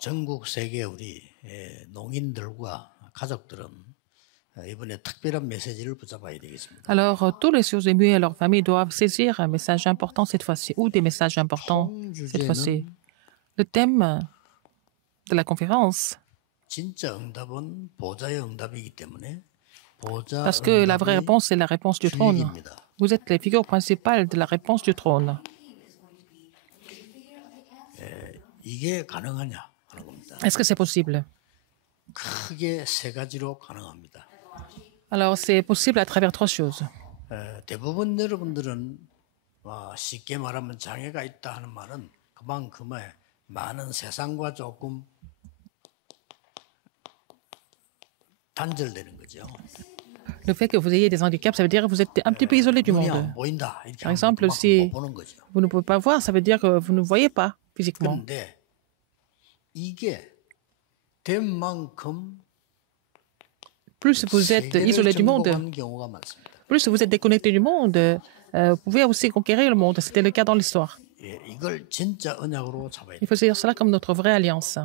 전국 세계 우리 농인들과 가족들은 이번에 특별한 메시지를 붙잡아야 되겠습니다. Alors, tous les sourds et muets et leurs familles doivent saisir un message important cette fois-ci, ou des messages importants cette fois-ci. 주제는 Le thème de la conférence, 진짜 응답은 보좌의 응답이기 때문에 보좌 parce que la vraie 응답의 réponse, c'est la réponse du trône. 주역입니다. Vous êtes les figures principales de la réponse du trône. 이게 가능하냐 하는 겁니다. Est-ce que c'est possible? 크게 세 가지로 가능합니다. Alors, c'est possible à travers trois choses. 대부분 여러분들은 쉽게 말하면 장애가 있다 하는 말은 그만큼의 많은 세상과 조금 단절되는 거죠. Le fait que vous ayez des handicaps, ça veut dire que vous êtes un petit peu isolé du 눈이 monde. 안 보인다 이렇게 Par 하면 exemple, 그만큼 si 못 보는 거죠. vous ne pouvez pas voir, ça veut dire que vous ne voyez pas physiquement. 그런데 이게 된 만큼 Plus vous êtes isolé du monde, 정복한 경우가 많습니다. plus vous êtes déconnecté du monde, vous pouvez aussi conquérir le monde. C'était le cas dans l'histoire. 이걸 진짜 언약으로 잡아야 Il 돼요. faut saisir cela comme notre vraie alliance,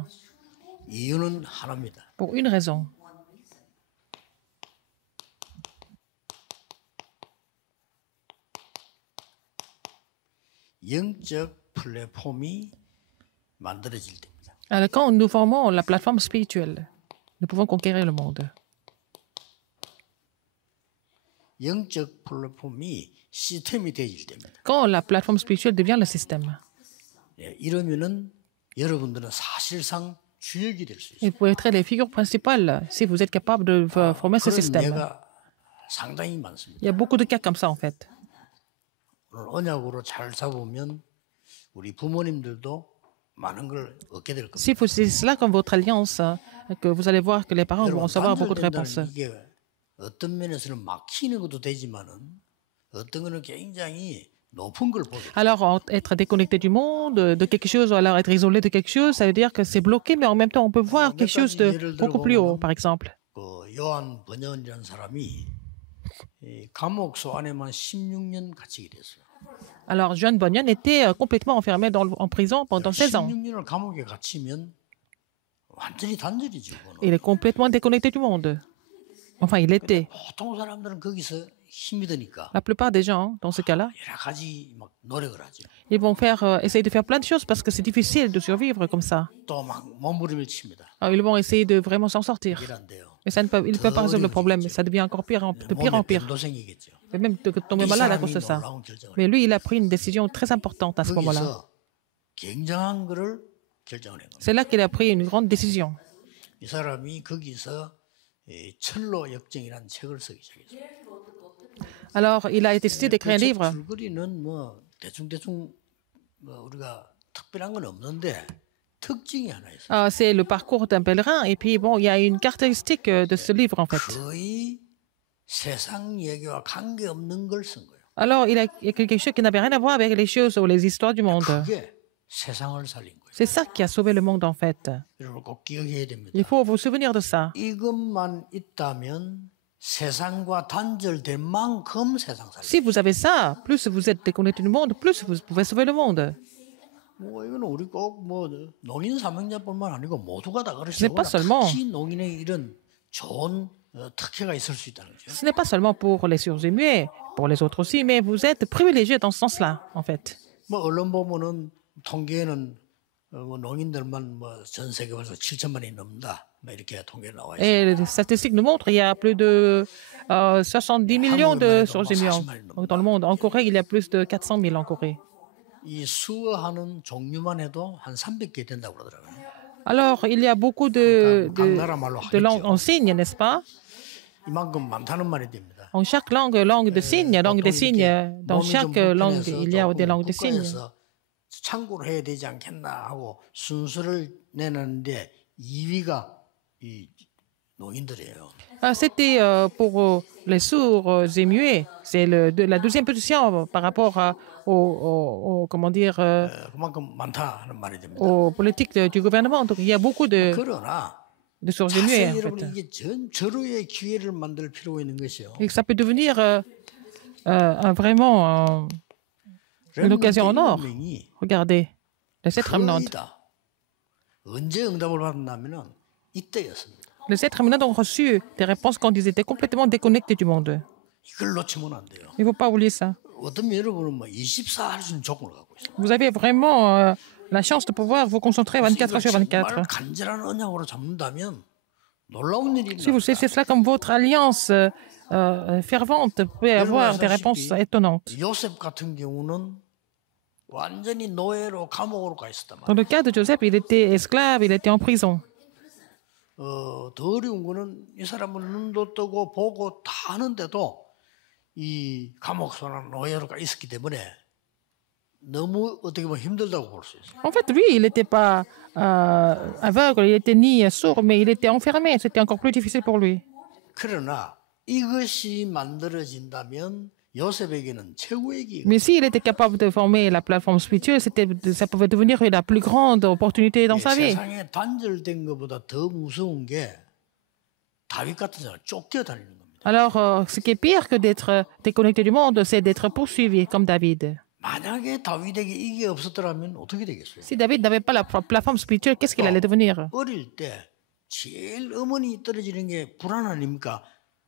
이유는 하나입니다. pour une raison. 영적 플랫폼이 만들어질 때입니다. Alors, quand nous formons la plateforme spirituelle, nous pouvons conquérir le monde. 영적 플랫폼이 시스템이 되어질 때입니다. Quand la plateforme spirituelle devient le système, 이러면은 여러분들은 사실상 주역이 될 수 있어요. et vous pouvez être les figures principales si vous êtes capable de former ce 그런 système. 예가 상당히 많습니다. Il y a beaucoup de cas comme ça, en fait. 오늘 언약으로 잘 잡으면 우리 부모님들도 많은 걸 얻게 될 겁니다. Si vous saisissez cela comme votre alliance, que vous allez voir que les parents vont 여러분, recevoir beaucoup de 단절된다는 réponses. 이게 어떤 면에서는 막히는 것도 되지만은 어떤 거는 굉장히 높은 걸 보게 돼요. Alors, être déconnecté du monde, de quelque chose, ou alors être isolé de quelque chose, ça veut dire que c'est bloqué, mais en même temps, on peut voir quelque chose de beaucoup plus haut, par exemple. 그 요한 번연이라는 사람이 이 감옥소 안에만 16년 갇히게 됐어요. Alors, John Bunyan était complètement enfermé en prison pendant 16 ans. 16년을 감옥에 갇히면 완전히 단절이죠. 그거는. Il est complètement déconnecté du monde. Enfin, il était. 보통 사람들은 거기서 힘이 드니까 La plupart des gens, dans ce cas-là, 여러 가지 막 노력을 하죠. ils vont essayer de faire plein de choses parce que c'est difficile de survivre comme ça. 또 막 몸부림을 칩니다. Alors, ils vont essayer de vraiment s'en sortir. 이란데요. Mais ça ils ne peuvent pas résoudre le problème. Ça devient encore pire, de pire en 몸에 pire. 변도생이겠죠. Et même de tomber 이 malade à cause 사람이 de ça. 놀라운 결정을 Mais lui, il a pris une décision très importante à ce moment-là. 거기서 굉장한 거를 결정을 한 겁니다. C'est là qu'il a pris une grande décision. 이 사람이 거기서 이 철로 역정이라는 책을 쓰기 시작했어요. Alors, il a décidé d'écrire un livre. 줄거리는 뭐 대충 뭐 우리가 특별한 건 없는데 특징이 하나 있어요. C'est le parcours d'un pèlerin. Et puis, bon, il y a une caractéristique de ce livre, en fait. 거의 세상 얘기와 관계 없는 걸 쓴 거예요. Alors, il y a quelque chose qui n'avait rien à voir avec les choses ou les histoires du monde. 그게 세상을 살린 거예요. C'est ça qui a sauvé le monde, en fait. 여러분 꼭 기억해야 됩니다. Il faut vous souvenir de ça. 이것만 있다면 세상과 단절된 만큼 세상 살린. Si vous avez ça, plus vous êtes déconnecté du monde, plus vous pouvez sauver le monde. 뭐 이거는 우리 꼭 뭐 농인 사명자뿐만 아니고 모두가 다 Ce n'est 그렇죠. pas seulement- 특히 농인의 이런 좋은 특혜가 있을 수 있다는 거죠. Ce n'est pas seulement pour les sourds et muets, pour les autres aussi, mais vous êtes privilégiés dans ce sens-là, en fait. 뭐 언론 보면은 통계에는 뭐 농인들만 뭐 전 세계 벌써 7천만이 넘는다. 뭐 이렇게 통계 나와 있어요. Et les statistiques nous montrent qu'il y a plus de 70 millions de sourds et muets dans le monde. En Corée, il y a plus de 400 000 en Corée. 이 수어하는 종류만 해도 한 300개 된다고 그러더라고요. Alors, il y a beaucoup 각 나라 말로 de langues 하겠죠. en signes, n'est-ce pas? 이만큼 많다는 말이 됩니다. En chaque langue de signes, langue des signes. Dans chaque langue, il y a des langues de signes. 국가에서 참고를 해야 되지 않겠나 하고 순서를 내놨는데 2위가 이 노인들이에요. C'était pour les sourds et muets. C'est la 12e position par rapport comment dire, 그만큼 많다 하는 말이 됩니다. aux politiques du gouvernement. Donc, il y a beaucoup 그러나 de sourds et muets, 자세히 en 여러분 fait. 이게 절호의 기회를 만들 필요가 있는 것이요. Et que ça peut devenir vraiment une occasion en or. 렘넌트 1명이 Regardez, les 7 remnants. 거의 다 언제 응답을 받았냐면은 이때였습니다. Les êtres humains ont reçu des réponses quand ils étaient complètement déconnectés du monde. 이걸 놓치면 안 돼요. Il ne faut pas oublier ça. 어떤 여러분은 뭐 24 할 수 있는 조건을 갖고 있어요. Vous avez vraiment la chance de pouvoir vous concentrer 24 heures sur 24. 정말 간절한 언약으로 잡는다면 놀라운 일이 Si vous saisissez cela comme votre alliance fervente, vous pouvez avoir des réponses étonnantes. 요셉 같은 경우는 완전히 노예로 감옥으로 가 있었단 말이에요. Dans le cas de Joseph, il était esclave, il était en prison. 더 어려운 거는 이 사람은 눈도 뜨고 보고 다 하는데도 이 감옥 속에 노예로 가 있었기 때문에 너무 어떻게 보면 힘들다고 볼 수 있어요. En fait, lui, il n'était pas aveugle, il n'était ni sourd, mais il était enfermé. C'était encore plus difficile pour lui. 그러나 이것이 만들어진다면 요셉에게는 최고의 기회가. Mais s'il était capable de former la plateforme spirituelle, ça pouvait devenir la plus grande opportunité dans sa vie. 세상에 단절된 것보다 더 무서운 게 다윗 같은 사람 쫓겨다니는 겁니다. Alors, ce qui est pire que d'être déconnecté du monde, c'est d'être poursuivi comme David. 만약에 다윗에게 이게 없었더라면 어떻게 되겠어요? Si David n'avait pas la plateforme spirituelle, qu'est-ce qu'il allait devenir? 어릴 때 제일 어머니 떨어지는 게 불안 아닙니까?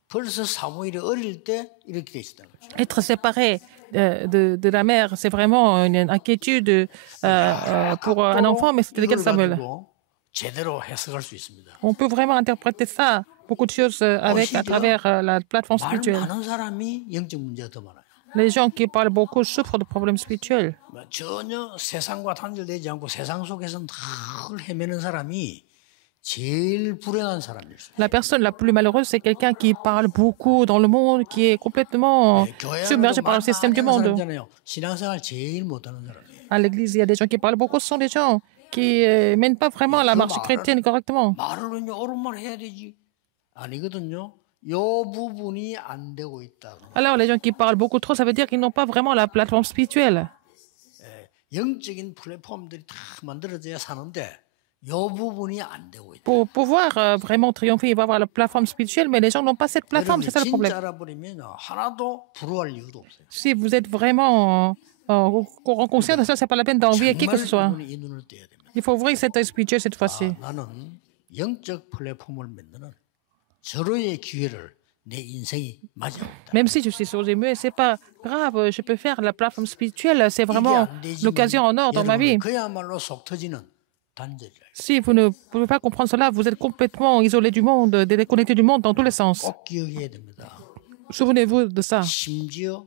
벌써 사무엘이 어릴 때 이렇게 돼 있었다는 거죠. Être séparé de la mère, c'est vraiment une inquiétude pour un enfant, mais c'était le cas de Samuel. 제대로 해석할 수 있습니다. On peut vraiment interpréter ça, beaucoup de choses à travers la plateforme 말 spirituelle. 많은 사람이 영적 문제가 더 많아요. Les gens qui parlent beaucoup souffrent de problèmes spirituels. 전혀 세상과 단절되지 않고 세상 속에서 늘 헤매는 사람이 제일 불행한 사람일 수 있어요. La personne la plus malheureuse, c'est quelqu'un qui parle beaucoup dans le monde, qui est complètement submergé par le système du monde. 사람이잖아요. 신앙생활 제일 못하는 사람이에요. À l'église, il y a des gens qui parlent beaucoup, ce sont des gens qui mènent pas vraiment la marche chrétienne correctement. 말을 그냥 옳은 말 해야 되지. 아니거든요. 요 부분이 안 되고 있다. Alors, les gens qui parlent beaucoup trop, ça veut dire qu'ils n'ont pas vraiment la plateforme spirituelle. 영적인 플랫폼들이 다 만들어져야 사는데 요 부분이 안 되고 있다. Pour pouvoir vraiment triompher, il va avoir la plateforme spirituelle, mais les gens n'ont pas cette plateforme, c'est ça le problème. 진짜 알아버리면 하나도 부러워할 이유도 없어요. Si vous êtes vraiment conscient de ça, c'est pas la peine d'envier qui que ce soit. 정말 이 눈을 떼야 됩니다. Il faut ouvrir cet œil spirituel cette fois-ci. 나는 영적 플랫폼을 만드는 절호의 기회를 내 인생이 맞이합니다. Même si je suis sourd et muet, c'est pas grave, je peux faire la plateforme spirituelle, c'est vraiment l'occasion en or dans ma vie. 그야말로 속 터지는 단절이라. Si vous ne pouvez pas comprendre cela, vous êtes complètement isolé du monde, déconnecté du monde dans tous les sens. 꼭 기억해야 됩니다. Souvenez-vous de ça. 심지어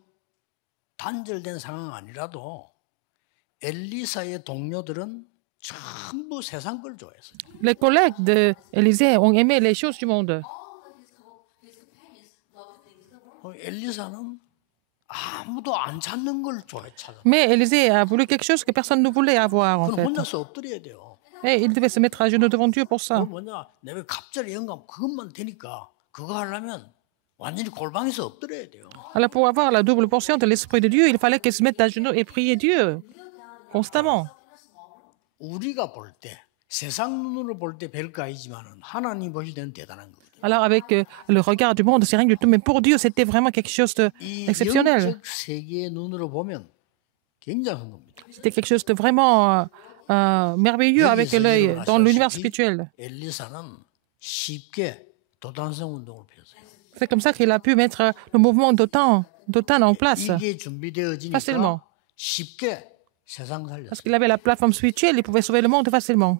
단절된 상황 아니라도 엘리사의 동료들은 전부 세상 걸 좋아했어요. Les collègues d'Élysée ont aimé les choses du monde. 엘리사는 아무도 안 찾는 걸 찾아. Mais Élysée a voulu quelque chose que personne ne voulait avoir, en 그건 fait. 혼자서 엎드려야 돼요. Et il devait se mettre à genoux devant Dieu pour ça. 그 뭐냐, 내가 갑자기 영감 그것만 되니까 그거 하려면 완전히 골방에서 엎드려야 돼요. Alors, pour avoir la double portion de l'Esprit de Dieu, il fallait qu'il se mette à genoux et prier Dieu constamment. 우리가 볼 때 세상 눈으로 볼 때 별거 아니지만은 하나님 보실 때는 대단한 거거든요. Alors, avec le regard du monde, c'est rien du tout. Mais pour Dieu, c'était vraiment quelque chose 이 d'exceptionnel. 영적 세계의 눈으로 보면 굉장한 겁니다. C'était quelque chose de vraiment merveilleux avec l'œil dans l'univers spirituel. 엘리사는 쉽게 도단성 운동을 폈어요. C'est comme ça qu'il a pu mettre le mouvement d'OTAN en place 이게 준비되어지니까 facilement. 쉽게 세상 살렸어요. Parce qu'il avait la plateforme spirituelle, il pouvait sauver le monde facilement.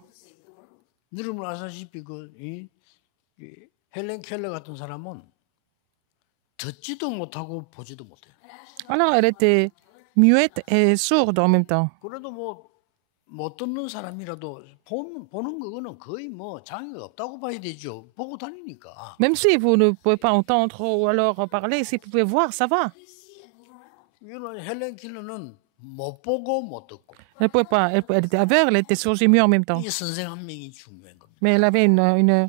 여러분 아시다시피 헬렌 켈러 같은 사람은 듣지도 못하고 보지도 못해요. Alors, elle était muette et sourde en même temps. 그래도 못 듣는 사람이라도 보는 거는 거의 장애가 없다고 봐야 되죠. 보고 다니니까. Même si vous ne pouvez pas entendre ou alors parler, si vous pouvez voir, ça va. 헬렌 켈러는 못 보고 못 듣고. Elle pouvait pas. Elle était aveugle, elle était sourde et muette en même temps. 이 선생 한 명이 중요한 겁니다. Mais elle avait une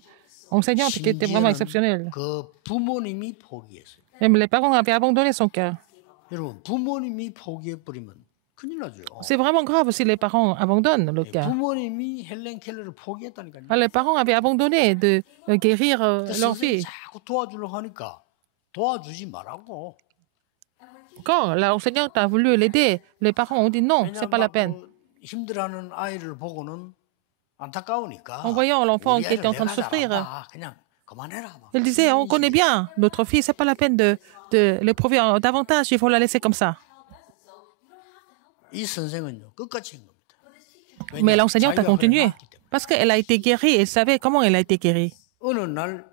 enseignante qui était vraiment exceptionnelle. 그 부모님이 포기했어요. Même les parents avaient abandonné son cœur. 여러분 부모님이 포기해버리면 큰일 나죠. C'est vraiment grave si les parents abandonnent le cœur. 부모님이 헬렌 켈러를 포기했다니까요. Alors, les parents avaient abandonné de guérir leur fille. 자꾸 도와주려고 하니까 도와주지 말라고. Quand l'enseignante a voulu l'aider, les parents ont dit non, c'est pas la peine. 힘들어하는 아이를 보고는 안타까우니까 En voyant l'enfant 우리 qui était 애를 en train de 내가 잘 souffrir, 안다. 그냥 그만해라. 막 il disait, on connaît bien notre fille, c'est pas la peine de l'éprouver davantage, il faut la laisser comme ça. 이 선생은요 끝까지 한 겁니다. Mais 왜냐? l'enseignante a 자기가 그래 continué, 놨기 때문에. parce qu'elle a été guérie, elle savait comment elle a été guérie. 어느 날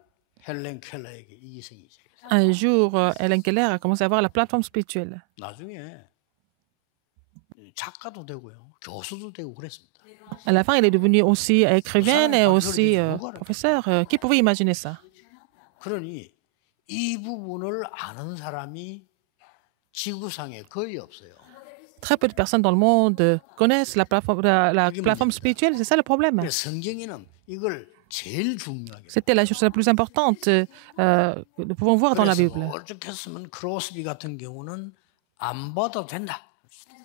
헬렌 켈러에게 이기성이 있어요. Un jour, Helen Keller a commencé à voir la plateforme spirituelle. 나중에 작가도 되고요, 교수도 되고 그랬습니다. À la fin, elle est devenue aussi écrivaine et aussi professeure. Qui pouvait imaginer ça? 그러니 이 부분을 아는 사람이 지구상에 거의 없어요. Très peu de personnes dans le monde connaissent la plateforme spirituelle, c'est ça le problème. 그래서 성경에는 이걸 제일 중요하게. C'était la chose la plus importante que nous pouvons voir dans la Bible. 오죽했으면 크로스비 같은 경우는 안 봐도 된다.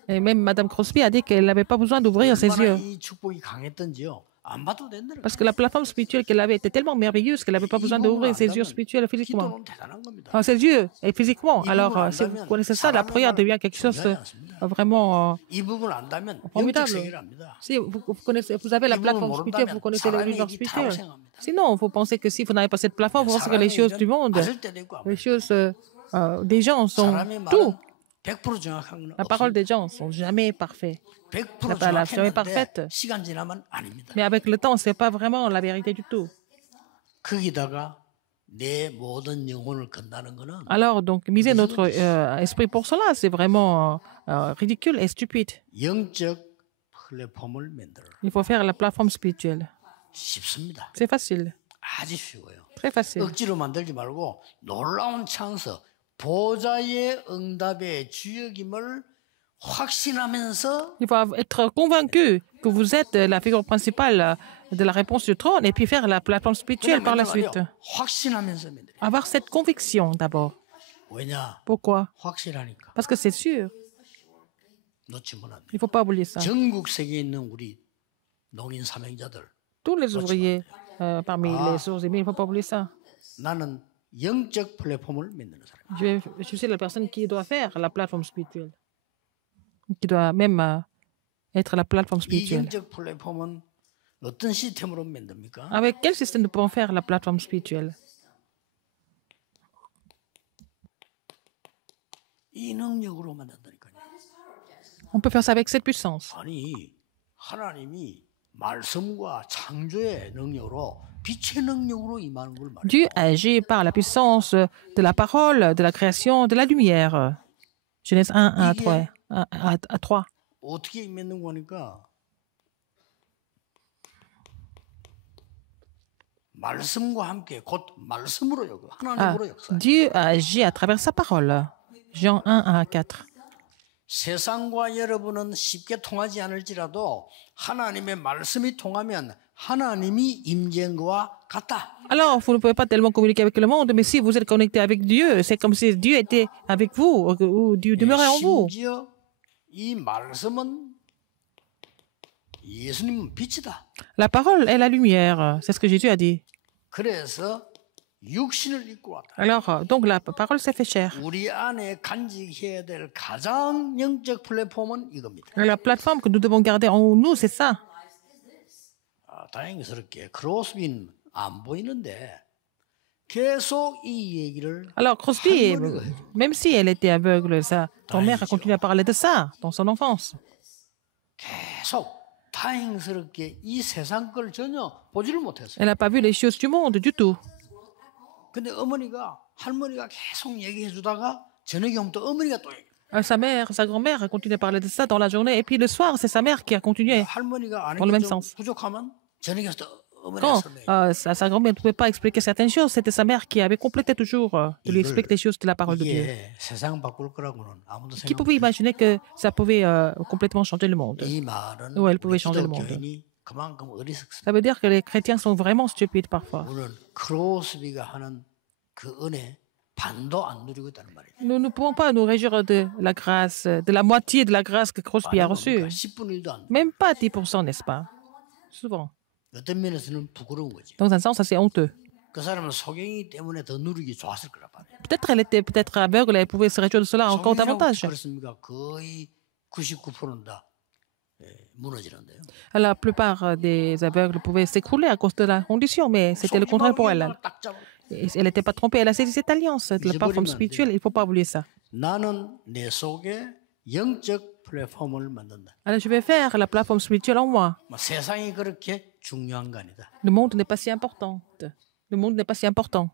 Et même Madame Crosby a dit qu'elle n'avait pas besoin d'ouvrir ses 얼마나 yeux. 이 축복이 강했던지요. 안 봐도 된다. Parce que la plateforme spirituelle qu'elle avait était tellement merveilleuse qu'elle n'avait pas besoin d'ouvrir ses yeux spirituels physiquement. 기도는 대단한 겁니다. Enfin, ses yeux et physiquement. Alors, si vous connaissez ça, la prière devient quelque chose de vraiment 이 부분을 안다면 영적 formidable. 세계를 압니다. Si vous avez la plateforme spirituelle, vous connaissez l'univers spirituel. Sinon, vous pensez que si vous n'avez pas cette plateforme, vous pensez que les choses du monde, 맞을 때도 있고 안 les choses des gens sont 사람의 tout. 말은 100% 정확한 건 La parole des gens ne sont jamais parfaits. 100% pas jamais 정확했는데 parfaite. 시간 지나면 아닙니다. Mais avec le temps, ce n'est pas vraiment la vérité du tout. 거기다가 내 모든 영혼을 건다는 거는 Alors, donc, miser notre esprit pour cela, c'est vraiment ridicule et stupide. 영적 플랫폼을 만들어. Il faut faire la plateforme spirituelle. 쉽습니다. C'est facile, 아주 쉬워요. très facile. 억지로 만들지 말고 놀라운 찬스, 보좌의 응답의 주역임을 확신하면서 Il faut être convaincu que vous êtes la figure principale de la réponse du trône et puis faire la plateforme spirituelle par la suite. 확신하면서 만들어요. Avoir cette conviction d'abord. 왜냐? Pourquoi? 확실하니까 Parce que c'est sûr. 놓치면 안 Il ne 돼요. faut pas oublier ça. 전국 세계에 있는 우리 농인 사명자들, Tous les ouvriers parmi les sourds aimés, il ne faut pas oublier ça. 나는 영적 플랫폼을 만드는 사람. Je suis la personne qui doit faire la plateforme spirituelle. Qui doit même être la plateforme 이 spirituelle. 영적 플랫폼은 어떤 시스템으로 만듭니까? Avec quel système nous pouvons faire la plateforme spirituelle? 이 능력으로 만든다니까요. On peut faire ça avec cette puissance. 아니 하나님이 말씀과 창조의 능력으로 빛의 능력으로 임하는 걸 말해요. Dieu agit par la puissance de la parole, de la création, de la lumière. Genèse 1 à 3. À 3. 어떻게 임했는 거니까 말씀과 함께 곧 말씀으로 하나님으로 역사. Dieu agit à travers sa parole. Jean 1 à 4. 세상과 여러분은 쉽게 통하지 않을지라도 하나님의 말씀이 통하면 하나님이 임재한 것과 같다. Alors, vous ne pouvez pas tellement communiquer avec le monde, mais si vous êtes connecté avec Dieu, c'est comme si Dieu était avec vous, ou Dieu demeurait en vous. 심지어 이 말씀은 예수님은 빛이다. La parole est la lumière. C'est ce que Jésus a dit. 그래서 육신을 입고 왔다. Alors, donc la parole s'est fait chair. 우리 안에 간직해야 될 가장 영적 플랫폼은 이겁니다. La plateforme que nous devons garder en nous, c'est ça. 다행스럽게 크로스비는 안 보이는데 계속 이 얘기를 Alors, Crosby, même si elle était aveugle, ton mère a continué à parler de ça dans son enfance. 계속 다행스럽게 이 세상 걸 전혀 보지를 못했어요. Elle n'a pas vu les choses du monde du tout. 근데 할머니가 계속 얘기해 주다가 저녁에 오면 또 어머니가 또 얘기해. Sa mère, sa grand-mère a continué à parler de ça dans la journée. Et puis le soir, c'est sa mère qui a continué. 할머니가 아는 Dans le 게 même 좀 sens. 부족하면 저녁에 또 어머니가 Quand 설명해. sa grand-mère ne pouvait pas expliquer certaines choses, c'était sa mère qui avait complété toujours de lui expliquer les choses de la parole de Dieu. 이게 세상 바꿀 거라고는 아무도 Qui 생각 pouvait imaginer que ça pouvait complètement changer le monde? 이 말은 Ouais, elle pouvait 우리 changer le monde. 기독교인이 그만큼 어리석습니다. Ça veut dire que les chrétiens sont vraiment stupides parfois. 우리는 크로스비가 하는 그 은혜 반도 안 누리고 있다는 말이에요. Nous ne pouvons pas nous réjouir de la grâce, de la moitié de la grâce que Crosby a reçue. 10분의 1도 안 돼. Même pas 10%, n'est-ce pas? Souvent. 어떤 면에서는 부끄러운 거지. Dans un sens, ça c'est honteux. 그 사람은 소경이기 때문에 더 누리기 좋았을 거란 말이에요. Peut-être elle était peut-être aveugle et elle pouvait se réjouir de cela encore 소경이라고 davantage. 그렇습니까? 거의 99%는 다 무너지는데요. La plupart des aveugles pouvaient s'écrouler à cause de la condition, mais c'était le contraire pour elle. 딱 잡아. Et elle n'était pas trompée. Elle a saisi cette alliance de la plateforme spirituelle. Il ne faut pas oublier ça. 나는 내 속에 영적 플랫폼을 만든다. Alors, je vais faire la plateforme spirituelle en moi. 뭐 세상이 그렇게 중요한 거 아니다. Le monde n'est pas si important. Le monde n'est pas si important.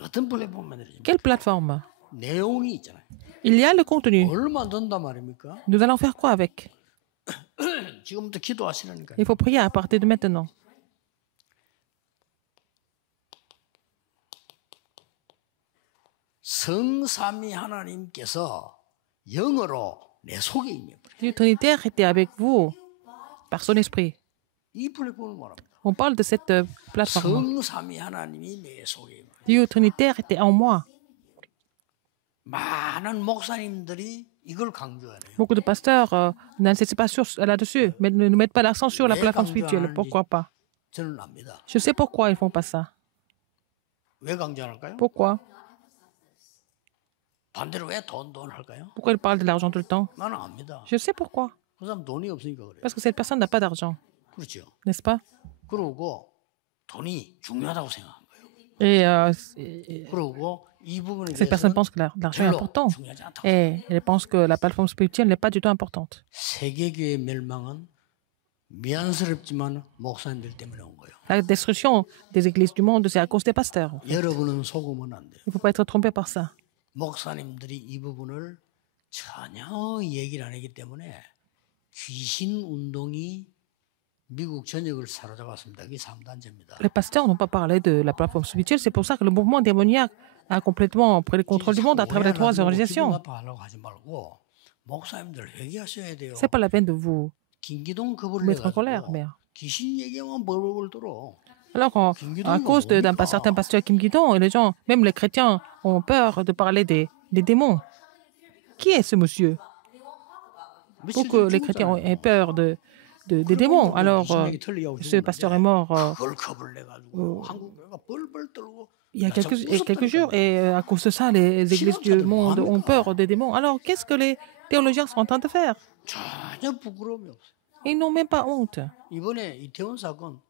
어떤 플랫폼 만들지? Quelle plateforme? 내용이 있잖아요. Il y a le contenu. 뭘 만든단 말입니까? Nous allons faire quoi avec? 지금부터 기도하시라니까요. Il faut prier à partir de maintenant. 성삼위 하나님께서 영으로 내 속에 임해버려요. Dieu Trinitaire était avec vous par son esprit. 이 플랫폼을 말합니다. On parle de cette plateforme. 성삼위 하나님이 내 속에 임해요. Dieu Trinitaire était en moi. 많은 목사님들이 이걸 강조해요. Beaucoup de pasteurs n'insistent pas là-dessus, mais ne mettent pas l'accent sur la plateforme spirituelle. Pourquoi pas? 저는 압니다. Je sais pourquoi ils ne font pas ça. 왜 강조할까요? Pourquoi? 반대로 왜 돈 할까요? Pourquoi ils parlent de l'argent tout le temps? 나는 압니다. Je sais pourquoi. 그 사람 돈이 없으니까 그래요. Parce que cette personne n'a pas d'argent, 그렇죠. n'est-ce pas? 그러고 돈이 중요하다고 생각한 거예요. Et 그러고 이 부분에 cette personne 대해서는 pense que l'argent est 별로 important. 중요하지 않다고. Et elle pense que la plateforme spirituelle n'est pas du tout importante. 세계교회 멸망은 미안스럽지만 목사님들 때문에 온 거예요. La destruction des églises du monde, c'est à cause des pasteurs. 여러분은 속으면 안 돼요. Il ne faut pas être trompé par ça. 목사님들이 이 부분을 전혀 얘기를 안 하기 때문에 귀신 운동이 미국 전역을 사로잡았습니다. 이게 3단계입니다. Les pasteurs n'ont pas parlé de la plateforme spirituelle. C'est pour ça que le mouvement démoniaque a complètement pris le contrôle du monde à travers les trois organisations. 하려고 하지 말고 목사님들 회개하셔야 돼요. C'est pas la peine de vous 김기동 그걸 mettre en colère, mais 귀신 얘기만 벌벌 떨어. alors à cause d'un certain pasteur Kim Guidon, et les gens, même les chrétiens, ont peur de parler des démons. Qui est ce monsieur? Pour que les chrétiens aient peur des démons. Alors, ce pasteur est mort il y a quelques jours, et à cause de ça, les églises du monde ont peur des démons. Alors, qu'est-ce que les théologiens sont en train de faire? 전혀 부끄러움이 없어요. Ils n'ont même pas honte. 이번에 이태원 사건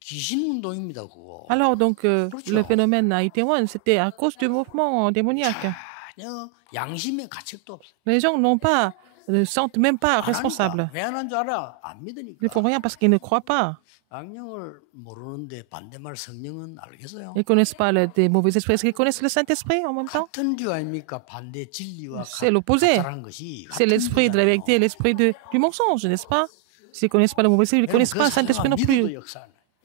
귀신 운동입니다, 그거. Alors, donc, le phénomène à Itaewon, c'était à cause du mouvement démoniaque. 전혀 양심의 가책도 없어요. Les gens ne sentent même pas responsables. 왜 안 한 줄 알아? 안 믿으니까. Ils ne font rien parce qu'ils ne croient pas. 악령을 모르는데 반대말 성령은 알겠어요? Ils ne connaissent pas des mauvais esprits. Est-ce qu'ils connaissent le Saint-Esprit en même temps? 같은 류 아닙니까? 반대 진리와 C'est l'opposé. 가짜라는 것이 C'est l'esprit de la vérité et l'esprit du mensonge, n'est-ce pas? S'ils ne connaissent pas le mauvais esprit, ils ne connaissent pas le Saint-Esprit non plus.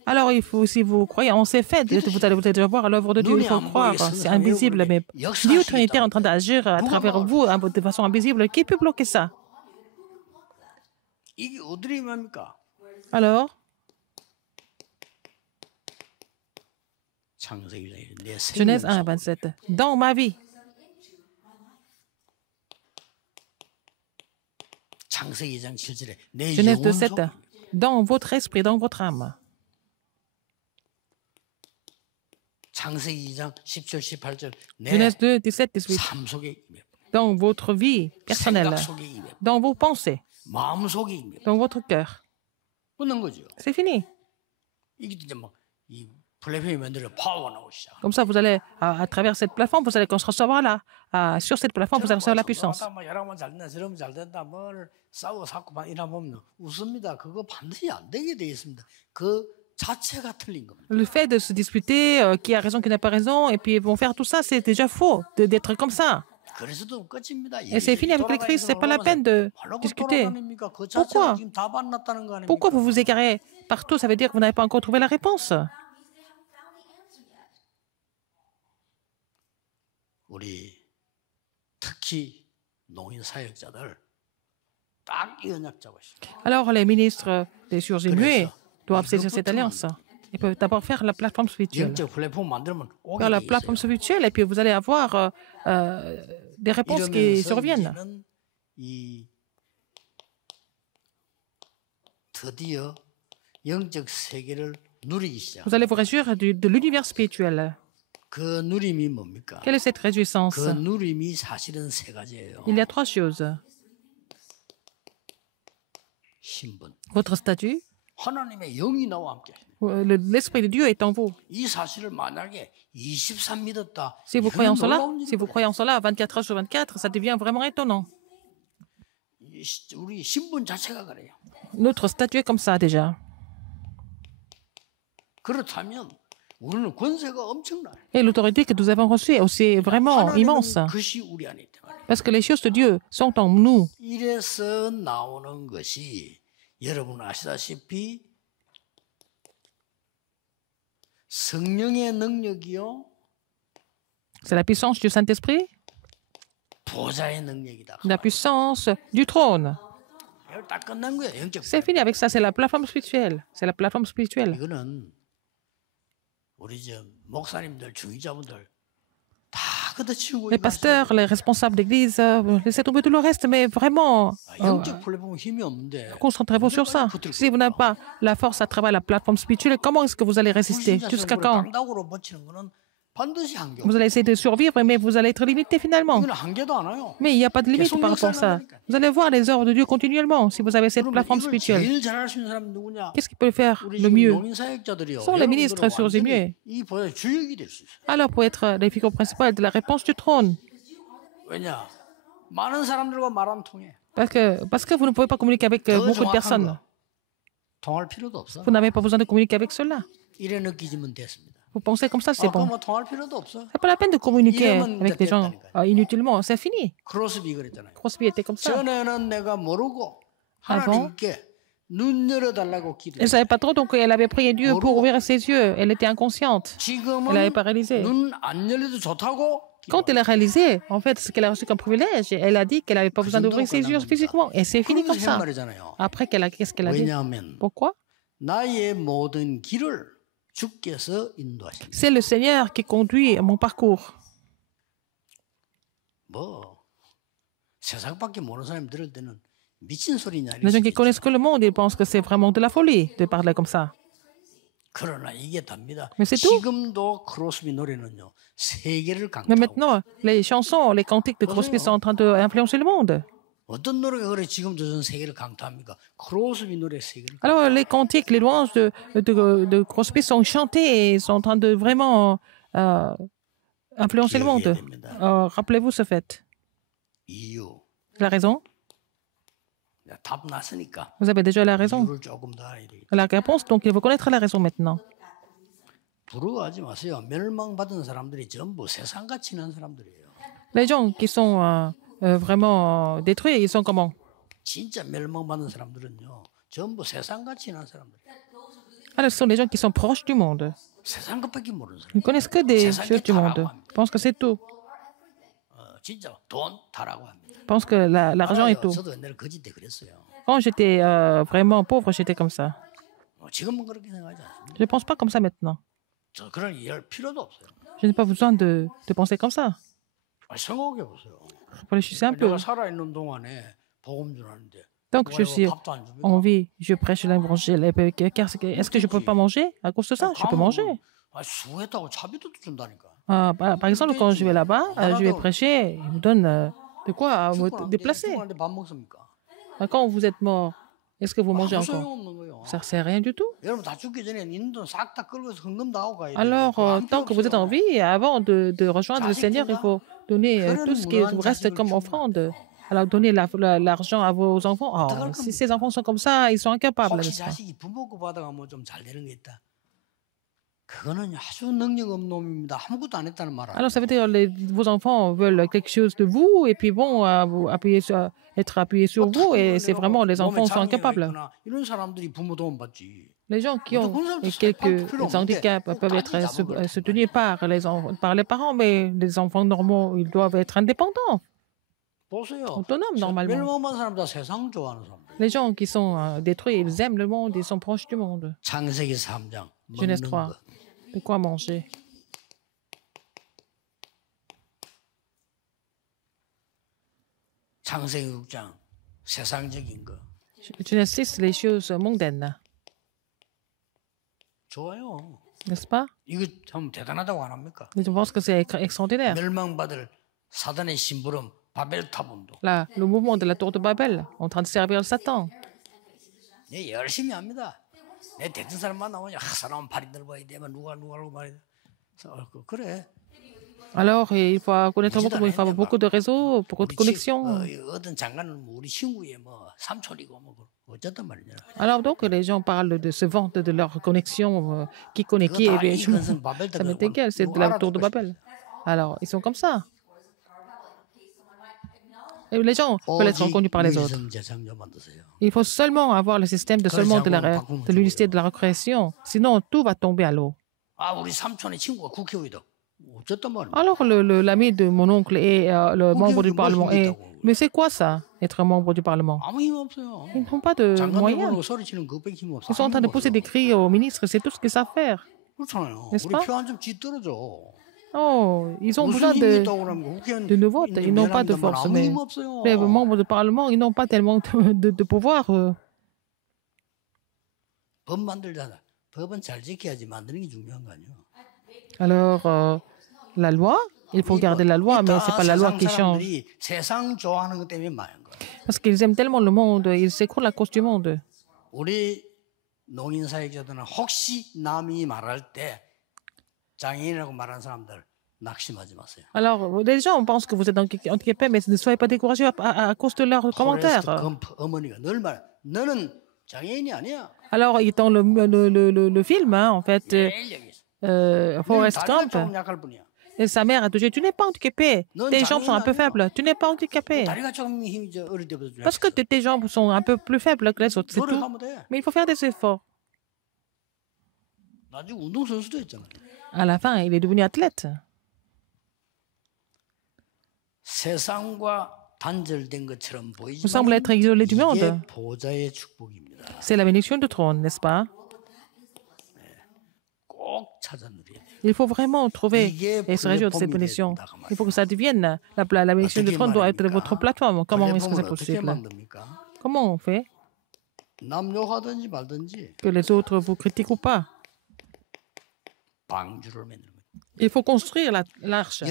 Alors, si vous croyez en ces faits, vous allez déjà voir l'œuvre de Dieu. Il faut croire. C'est invisible, mais Dieu Trinitaire est en train d'agir à travers vous de façon invisible. Qui peut bloquer ça? 이게 어디를 말입니까? Alors, Genèse 1, 27. Dans ma vie. Genèse 2, 7. Dans votre esprit, dans votre âme. Genèse 2, 17, 18. Dans votre vie personnelle, dans vos pensées, dans votre cœur. C'est fini. Comme ça, vous allez, à travers cette plateforme, vous allez recevoir là. Sur cette plateforme, vous allez recevoir la puissance. Le fait de se disputer, qui a raison, qui n'a pas raison, et puis ils vont faire tout ça, c'est déjà faux d'être comme ça. Et c'est fini avec les Christ, c'est pas la peine de discuter. Pourquoi? Pourquoi vous vous égarez partout? Ça veut dire que vous n'avez pas encore trouvé la réponse. Alors les ministres des sourds et muets doivent saisir cette alliance. Ils peuvent d'abord faire la plateforme spirituelle. Faire la plateforme spirituelle et puis vous allez avoir des réponses qui surviennent. Vous allez vous réjouir de l'univers spirituel. Quelle est cette réjouissance? Il y a trois choses. 신분, votre statut, 하나님의 영이 나와 함께. l'Esprit de Dieu est en vous. 이 사실을 만약에 23 믿었다. Si vous croyez en cela, 놀라운 si vous 일이거든요. croyez en cela 24 heures sur 24, ça devient vraiment étonnant. 우리 신분 자체가 그래요. Notre statut est comme ça déjà. 그렇다면 우리는 권세가 엄청나요. Et l'autorité que nous avons reçue est aussi vraiment immense. 하나님은 그것이 우리 안에 있단 말이에요. Parce que les choses de Dieu sont en nous. 이래서 나오는 것이 여러분 아시다시피 성령의 능력이요, C'est la puissance du Saint-Esprit, 보좌의 능력이다. la puissance du trône. 이걸 딱 끝난 거예요. 영적. C'est fini avec ça, c'est la plateforme spirituelle. C'est la plateforme spirituelle. 이거는 우리 목사님들, 주의자분들 다 걷어치우고 Les pasteurs, les responsables d'église, laissez tomber tout le reste, mais vraiment, 영적 플랫폼 힘이 없는데 concentrez-vous sur ça. Si vous n'avez pas la force à travers la plateforme spirituelle, comment est-ce que vous allez résister? Jusqu'à quand? 강다구로 버티는 거는 반드시 한계. Vous allez essayer de survivre, mais vous allez être limité finalement. 이건 한계도 안 와요. Mais il n'y a pas de limite par rapport à ça. Vous allez voir les œuvres de Dieu continuellement si vous avez cette plateforme 이걸 spirituelle. 제일 잘할 수 있는 사람이 누구냐? Qu'est-ce qui peut le faire 우리 le 지금 mieux? 농인사역자들이요. sont les ministres sur les mieux. 이 보좌 주역이 될 수 있어요. Alors, pour être les figures principales de la réponse du trône. 왜냐? 많은 사람들과 말 안 통해. Parce que vous ne pouvez pas communiquer avec 더 beaucoup de 정확한 personnes. 거. 통할 필요도 없어. Vous n'avez pas besoin de communiquer avec ceux-là. 이래 느끼지면 됐습니다. Vous pensez comme ça, c'est 그럼 bon. 뭐 통할 필요도 없어. C'est pas la peine de communiquer 이러면 avec des gens inutilement. C'est fini. 크로스비 그랬잖아요. Crosby était comme ça. 전에는 내가 모르고 Ah bon? 하나님께 눈 열어달라고 Elle ne 기도했어요. savait pas trop, donc elle avait prié Dieu pour ouvrir ses yeux. Elle était inconsciente. Elle n'avait 지금은 pas réalisé. 눈 안 열려도 좋다고 Quand elle a réalisé, en fait, ce qu'elle a reçu comme privilège, elle a dit qu'elle n'avait pas besoin d'ouvrir ses yeux physiquement. Et c'est fini comme ça. 말이잖아요. Après, qu'est-ce qu'elle a dit? 왜냐하면 Pourquoi? 나의 모든 길을 주께서 인도하십니다. C'est le Seigneur qui conduit mon parcours. 뭐 세상밖에 모르는 사람이 들을 때는 미친 소리냐 Les gens qui 이럴 connaissent que le monde, ils pensent que c'est vraiment de la folie de parler comme ça. 그러나 이게 답니다. Mais c'est tout. 지금도 크로스비 노래는요 세계를 Mais 강타하고 maintenant, les chansons, les cantiques de Crosby sont en train d'influencer le monde. 어떤 노래가 그래 지금도 전 세계를 강타합니까? 크로스비 노래 세계를. Alors, les cantiques, les louanges de Crosby sont chantées et sont en train de vraiment influencer le monde. Rappelez-vous ce fait. 이유. La raison? 답 났으니까 Vous avez déjà la raison. 이유를 조금 더 알아야 되겠다. La réponse, donc il faut connaître la raison maintenant. 부러워하지 마세요. 멸망받은 사람들이 전부 세상같이 난 사람들이에요. Les gens qui sont vraiment détruits, ils sont comment? 진짜 멸망받은 사람들은요 전부 세상같이 난 사람들이에요. Alors, ce sont les gens qui sont proches du monde. 세상 것밖에 모르는 사람. Ils ne connaissent que des choses du monde. Ils pensent que c'est tout. 진짜 돈 다라고 합니다. Ils pensent que l'argent est tout. 저도 옛날에 거짓 때 그랬어요. Quand j'étais vraiment pauvre, j'étais comme ça. 지금은 그렇게 생각하지 않습니다. Je ne pense pas comme ça maintenant. 저 그런 이해할 필요도 없어요. Je n'ai pas besoin de penser comme ça. 생각해 보세요. Réfléchissez un peu. 내가 살아있는 동안에 복음 전하는데 Tant que je suis 밥도 안 줍니까? en vie, je prêche l'évangile. Est-ce que je ne peux pas manger? À cause de ça, je peux manger. 수고했다고 차비도 준다니까. Par exemple, quand je vais là-bas, je vais prêcher, ils me donnent de quoi me déplacer. 죽고 밥 먹습니까? Quand vous êtes mort, est-ce que vous mangez 아무 encore? 소용없는 거예요. Ça ne sert à rien du tout. 여러분 다 죽기 전에 인돈 싹 다 끌고서 헌금 다 하고 가야 돼요. Alors, 그거 안 tant que vous êtes en 필요 vie, avant de rejoindre le Seigneur, il faut donner tout ce qui vous reste comme offrande. Alors, donner l'argent à vos enfants. Oh, si ces enfants sont comme ça, ils sont incapables. 혹시 n'est-ce pas? 자식이 부모 거 받아가 뭐 좀 잘 되는 게 있다. 그거는 아주 능력 없는 놈입니다. 아무것도 안 했다는 말. Alors, ça veut dire que vos enfants veulent quelque chose de vous et puis vont être appuyés sur vous et c'est vraiment les enfants sont incapables. 이런 사람들이 부모 도움 받지. Les gens qui ont quelques handicaps peuvent être soutenus par les parents, mais les enfants normaux, ils doivent être indépendants, 보세요. autonomes normalement. 멸망한 사람 다 세상 좋아하는 사람들. Les gens qui sont détruits, ils aiment le monde, ils sont proches du monde. 창세기 3장. Genèse 3. De quoi manger? 창세기 6장. 세상적인 거. Genèse 6, les choses mondaines, 좋아요. n'est-ce pas? 이거 참 대단하다고 안 합니까? Je pense que c'est extraordinaire. 멸망받을 사단의 심부름 바벨탑원도 Là, le mouvement de la tour de Babel, en train de servir le Satan. 예, 열심히 합니다. 내 대충 사람 만나면 사람 발이 넓어야 돼. 누가라고 말해. 그래. Alors, il faut connaître beaucoup, il faut avoir beaucoup de réseaux, beaucoup de connexions. 어떤 장관은 우리 친구의 뭐 삼촌이고 뭐 어쨌든 말이냐. Alors, donc, les gens parlent de se vantent de leur connexion, qui connaît qui, et bien, ça m'est égal, c'est de la tour de Babel. Alors, ils sont comme ça. Et les gens veulent être reconnus par les autres. Il faut seulement avoir le système de l'unité de la recréation, sinon tout va tomber à l'eau. Alors, l'ami de mon oncle est le membre du Parlement. Mais c'est quoi ça, être membre du Parlement? Ils n'ont pas de moyens. Ils sont en train de pousser des cris au ministre, c'est tout ce qu'ils savent faire. N'est-ce pas? Oh, ils ont besoin de nos votes. Ils n'ont pas de force. Mais les membres du Parlement, ils n'ont pas tellement de pouvoir. Alors, la loi, il faut garder la loi, mais ce n'est pas la loi qui change. Parce qu'ils aiment tellement le monde, ils s'écroulent à cause du monde. Alors, les gens pensent que vous êtes handicapé, mais ne soyez pas découragés à cause de leurs commentaires. Alors, dans le film, hein, en fait, Forrest Gump, et sa mère a dit, tu n'es pas handicapé, tes jambes sont un peu faibles, tu n'es pas handicapé. Parce que tes jambes sont un peu plus faibles que les autres, c'est tout. Mais il faut faire des efforts. À la fin, il est devenu athlète. Nous semblons être isolés du monde. C'est la bénédiction du trône, n'est-ce pas? Il faut vraiment trouver et se réjouir de cette bénédiction. Il faut que ça devienne. La bénédiction du trône doit être votre plateforme. Comment est-ce que c'est possible? Comment on fait? Que les autres vous critiquent ou pas? Il faut construire l'arche.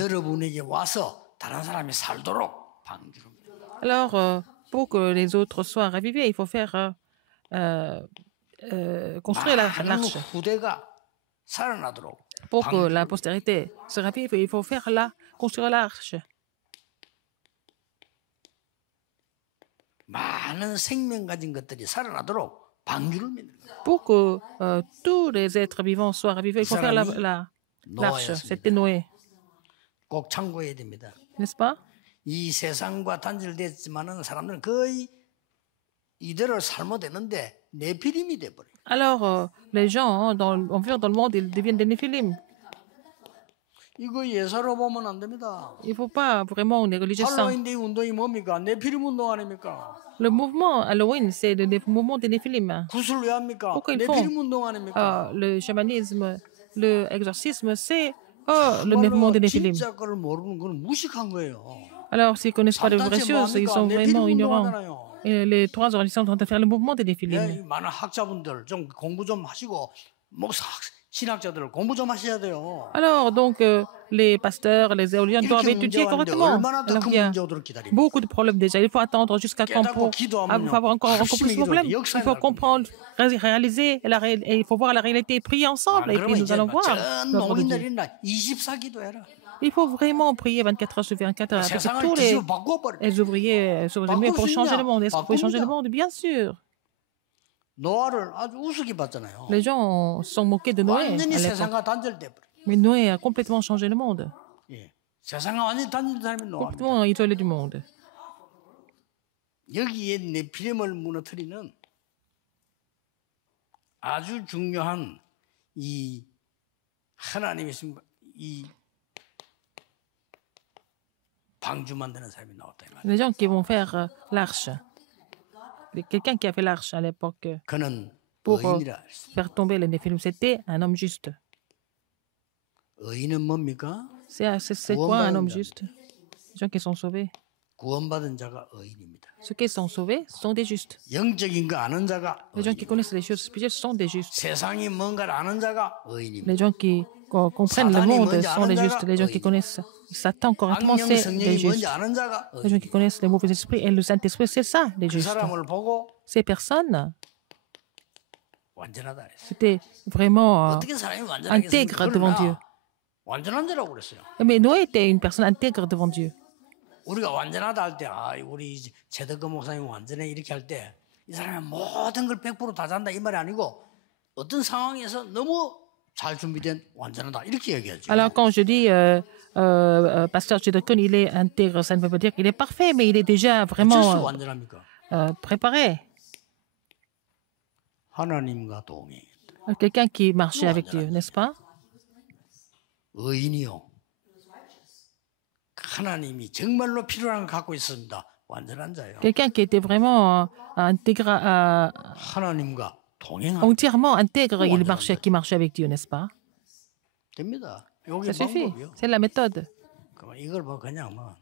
Alors, pour que les autres soient ravivés, il faut faire construire l'arche. Pour que la postérité se ravive, il faut faire construire l'arche. Pour que tous les êtres vivants soient ravivés, il faut faire l'arche. C'était Noé. N'est-ce pas? Alors, les gens, on vit dans le monde, ils deviennent des néphilim. Il ne faut pas vraiment négliger ça. Le mouvement Halloween, c'est le mouvement des néphilim. Pourquoi ils font le chamanisme, l'exorcisme, c'est le mouvement des néphilim. Alors, s'ils ne connaissent pas les vraies choses, ils sont vraiment ignorants. Et les trois organisations sont en train de faire le mouvement des néphilim. Alors, donc, les pasteurs, les éoliens doivent étudier correctement. Alors, il y a beaucoup de problèmes déjà. Il faut attendre jusqu'à quand pour avoir encore plus de problèmes. Il faut comprendre, réaliser, et il faut voir la réalité, prier ensemble, et puis nous allons voir. Il faut vraiment prier 24 heures sur 24 heures. Parce que tous les ouvriers sont venus pour changer le monde. Est-ce que vous pouvez changer le monde? Bien sûr. Les gens sont moqués de Noé à l'époque. Mais Noé a complètement changé le monde. Complètement isolé du monde. 여기에 네피림을 무너뜨리는 아주 중요한 이 하나님의 이 방주 만드는 사람이 나왔다. Les gens qui vont faire l'arche. Quelqu'un qui a fait l'arche à l'époque pour faire tomber les néphilim, c'était un homme juste. C'est quoi un homme juste? Les gens qui sont sauvés. Ceux qui sont sauvés sont des justes. Les gens qui connaissent les choses spirituelles sont des justes. Les gens qui comprennent le monde sont des justes. Les gens qui connaissent Satan correctement, c'est des justes. Les gens qui connaissent les mauvais esprits et le Saint-Esprit, c'est ça, les justes. Ces personnes 완전하다 그랬어요. C'était vraiment 어떻게 사람이 완전하겠습니까? intègre devant Dieu. 완전한 자라고 그랬어요. Mais Noé était une personne intègre devant Dieu. 우리가 완전하다 할 때, 우리 최덕근 목사님 완전해 이렇게 할 때 이 사람이 모든 걸 100%다 잔다 이 말이 아니고 어떤 상황에서 너무 잘 준비된 완전하다 이렇게 얘기하죠. Alors quand je dis pasteur Chidokun, il est intègre, ça ne veut pas dire qu'il est parfait, mais il est déjà 어쩔 수 vraiment 완전합니까? préparé. 하나님과 동행. Quelqu'un qui marchait avec Dieu, n'est-ce pas? 의인이요. 하나님이 정말로 필요한 걸 갖고 있습니다. 완전한 자예요. Quelqu'un qui était vraiment 하나님과 동행하는 entièrement intègre, qui marchait avec Dieu, n'est-ce pas? 됩니다. Ça 여기 suffit. 방법이요. C'est la méthode. 그러면 이걸 뭐 그냥 뭐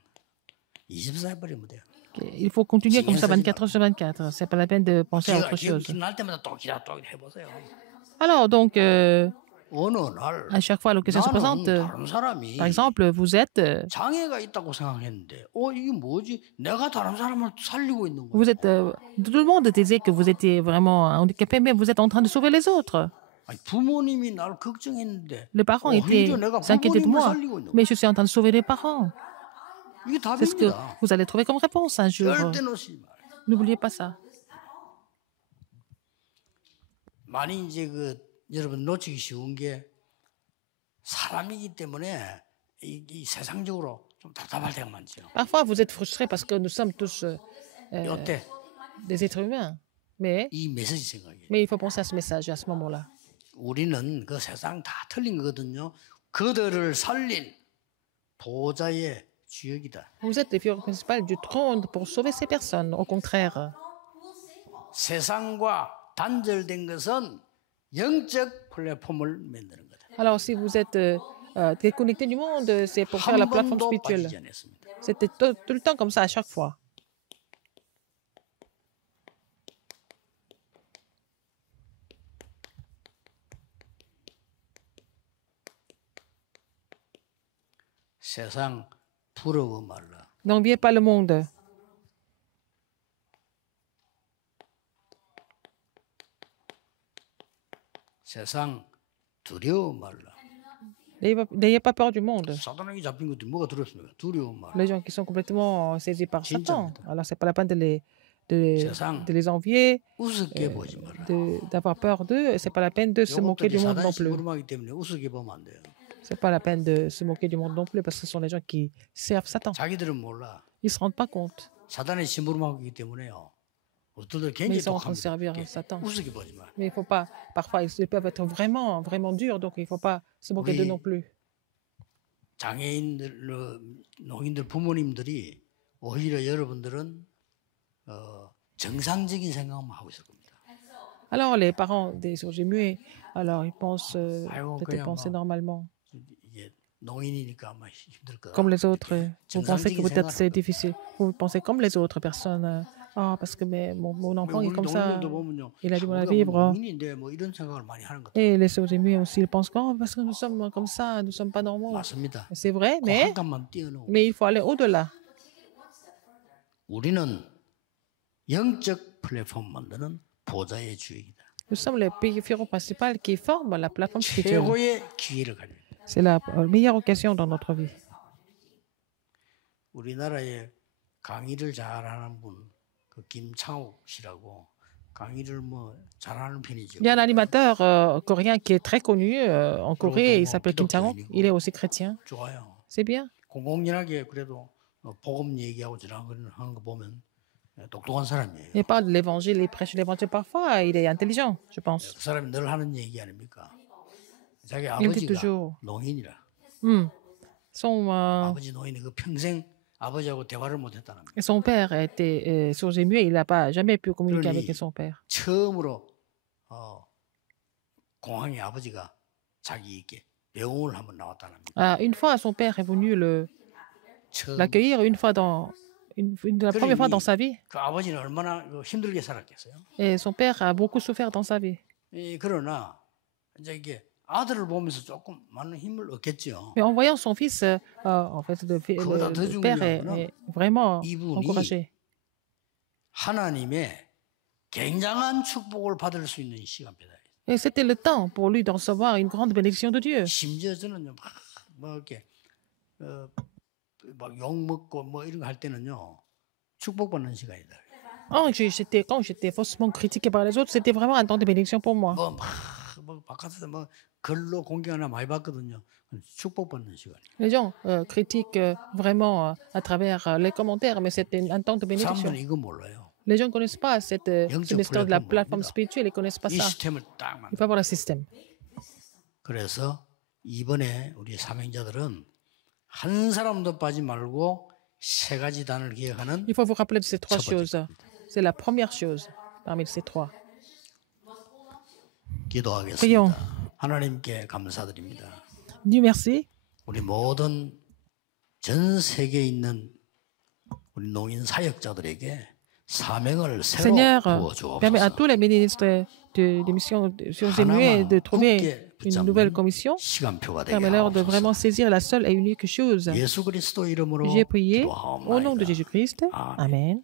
24 해버리면 돼요. Il faut continuer comme ça 24 heures sur 24. C'est pas la peine de penser à autre chose. 날 때마다 또 해보세요. Alors donc, 어느 날 à chaque fois l'occasion se présente, 다른 사람이 par exemple, vous êtes 장애가 있다고 생각했는데, 이게 뭐지? 내가 다른 사람을 살리고 있는 거야. Vous êtes, tout le monde disait que vous étiez vraiment handicapé, mais vous êtes en train de sauver les autres. 아니, 부모님이 나를 걱정했는데, Les parents s'inquiétaient de moi, mais je suis en train de sauver les parents. 이게 C'est ce que 답입니다. vous allez trouver comme réponse un jour. 절대 놓치지 마. N'oubliez pas ça. 많이 이제 여러분 놓치기 쉬운 게 사람이기 때문에 이 세상적으로 좀 답답할 때가 많죠. Parfois, vous êtes frustrés parce que nous sommes tous 이때 des êtres humains. Mais 이 메시지 생각이에요. il faut penser à ce message à ce moment-là. 우리는 그 세상 다 틀린 거거든요. 그들을 살린 보좌의 주역이다. Vous êtes les figures principales du trône pour sauver ces personnes. Au contraire, 세상과 단절된 것은 영적 플랫폼을 만드는 거다. alors si vous êtes déconnecté du monde, c'est pour faire la 한 plateforme 번도 spirituelle. 빠지지 않았습니다. C'était tout le temps comme ça à chaque fois. 세상 부러워 말라. N'enviez pas le monde. 세상 두려워 말라. N'ayez pas peur du monde. 사단에게 잡힌 것들이 뭐가 두렵습니까? 두려워 말라. Les gens qui sont complètement saisis par Satan. Alors, c'est pas la peine 세상 de les envier, 우습게 보지 마라. d'avoir peur d'eux. C'est pas la peine de se moquer du monde non 사단이 plus. 심부름하기 때문에 우습게 보면 안 돼요. C'est pas la peine de se moquer du monde non plus parce que ce sont les gens qui servent Satan. 자기들은 몰라. Ils se rendent pas compte. 사단이 심부름하고 있기 때문에요. 어떨들 Mais 굉장히 ils sont en train de 독합니다. servir Satan. 우습게 보지 마. Mais il faut pas. Parfois, ils peuvent être vraiment, vraiment durs, donc il faut pas se moquer d'eux non plus. 장애인들, 노인들, 부모님들이 오히려 여러분들은 정상적인 생각만 하고 있을 겁니다. Alors, les parents des sourds muets, alors ils pensent peut-être 그냥 penser normalement. 이게 노인이니까 아마 힘들 거. Comme les autres. Vous pensez que 정상적인 peut-être c'est 생활을 difficile. Vous pensez comme les autres personnes. Ah, parce que mon enfant est comme ça. 노인들도 보면요. Il a du mal à 우리가 vivre. 노인인데 뭐 이런 생각을 많이 하는 것 같아요. Et les sourds muets aussi, ils pensent que oh, parce que nous sommes comme ça, nous ne sommes pas normaux. 맞습니다. C'est vrai, 그 mais 한 칸만 뛰어넘어. il faut aller au-delà. 우리는 영적 플랫폼 만드는 보좌의 주역이다. Nous sommes les figures principales qui forment la plateforme spirituelle. 최고의 기회를 가집니다. C'est la meilleure occasion dans notre vie. 우리나라에 강의를 잘하는 분, 그 김창욱 씨라고 강의를 뭐 잘하는 편이죠. Il y a un animateur coréen qui est très connu en Corée, il s'appelle Kim Chang-wook. Il est aussi chrétien. 좋아요. C'est bien. 공공연하게 그래도 복음 얘기하고 저런 하는 거 보면 똑똑한 사람이에요. Il parle de l'évangile, il prêche l'évangile parfois, il est intelligent, je pense. 그 사람이 늘 하는 얘기 아닙니까? 자기 Il dit 아버지가 toujours. 노인이라. 아버지 노인이 그 평생 아버지하고 대화를 못했다는 거예요. Son père était sourd et muet, il n'a pas jamais pu communiquer avec son père. 처음으로 공항에 아버지가 자기에게 병원을 한번 나왔다는 거예요. Une fois, son père est venu 처음 l'accueillir la première fois dans sa vie. 그 아버지는 얼마나 힘들게 살았겠어요. Et son père a beaucoup souffert dans sa vie. 그러나 이제 이게 아들을 보면서 조금 많은 힘을 얻겠죠. Mais en voyant son fils, en fait, le père est vraiment encouragé. 하나님의 굉장한 축복을 받을 수 있는 시간표다. Et c'était le temps pour lui de recevoir une grande bénédiction de Dieu. 심지어 저는요, 뭐 이렇게 막 욕 먹고 뭐 이런 거 할 때는요, 축복받는 시간이다. Quand j'étais faussement critiqué par les autres, c'était vraiment un temps de bénédiction pour moi. 뭐 바깥에서 뭐 글로 공격하나 많이 받거든요. 축복받는 시간. Les gens critiquent vraiment à travers les commentaires, mais c'était un temps de bénédiction. 사람들은 이거 몰라요. Les gens ne connaissent pas cette histoire de la plateforme spirituelle, ils ne connaissent pas 이 ça. 시스템을 딱 Il faut avoir le système. 그래서 이번에 우리 사명자들은 한 사람도 빠지 말고 세 가지 단을 기억하는 Il faut vous rappeler de ces trois 첫 번째 choses. C'est la première chose parmi ces trois. 기도하겠습니다. Prions. 하나님께 감사드립니다. Dieu merci. 우리 모든 전 세계에 있는 우리 농인 사역자들에게 사명을 새로 Seigneur, permets à 부어주옵소서. tous les ministres de missions sur ces nuées de trouver une nouvelle commission. 시간표가 되게 Permets-leur de 하옵소서. vraiment saisir la seule et unique chose. 예수 그리스도 이름으로 J'ai prié au nom de 기도하옵나이다. Jésus-Christ. 아멘. Amen.